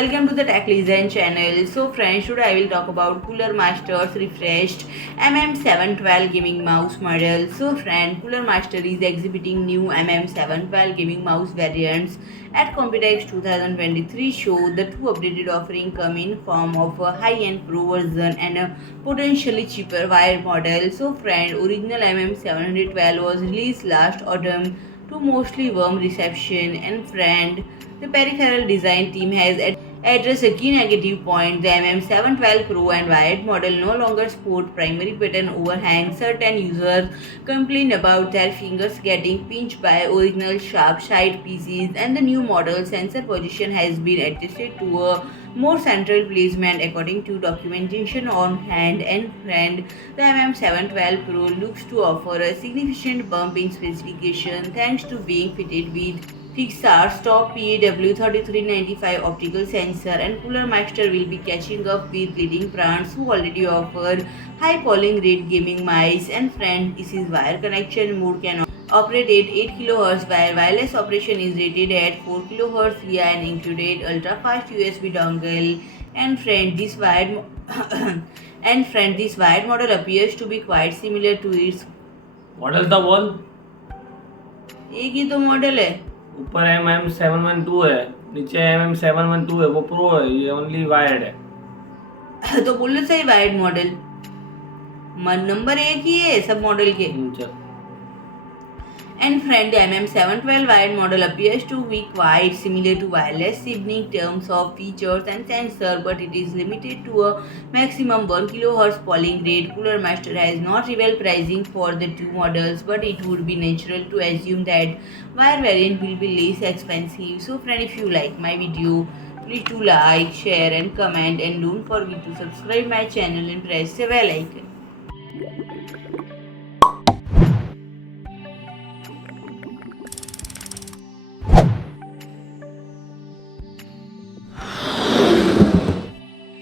welcome to the Tech Design channel. So friends, today I will talk about Cooler Master's refreshed MM712 gaming mouse model. So friend, Cooler Master is exhibiting new MM712 gaming mouse variants at Computex 2023 show. The two updated offering come in form of a high-end Pro version and a potentially cheaper wired model. So friend, original MM712 was released last autumn to mostly warm reception, and friend, the peripheral design team has addressed a key negative point. The MM712 PRO and Wired model no longer sport primary button overhang. Certain users complain about their fingers getting pinched by original sharp side pieces, and the new model sensor position has been adjusted to a more central placement according to documentation on hand. And friend, the MM712 Pro looks to offer a significant bump in specification thanks to being fitted with Pixart's top PAW3395 optical sensor, and Cooler Master will be catching up with leading brands who already offer high polling rate gaming mice. And friend, this is wire connection mode can operate at 8 kHz while wireless operation is rated at 4 kHz via an included ultra-fast USB dongle. And friend, this wired this wired model appears to be quite similar to its model था बोल। एक ही तो model है। ऊपर MM712 है, नीचे MM712 है, वो प्रो है, ये ओनली वायर्ड है। तो बोलो सही वायर्ड मॉडल, नंबर एक ही है सब मॉडल के। चल। And friend, the MM712 wired model appears to be quite similar to wireless in terms of features and sensor, but it is limited to a maximum 1 kHz polling rate. Cooler Master has not revealed pricing for the two models, but it would be natural to assume that wire variant will be less expensive. So friend, if you like my video, please do like, share and comment, and don't forget to subscribe my channel and press the bell icon.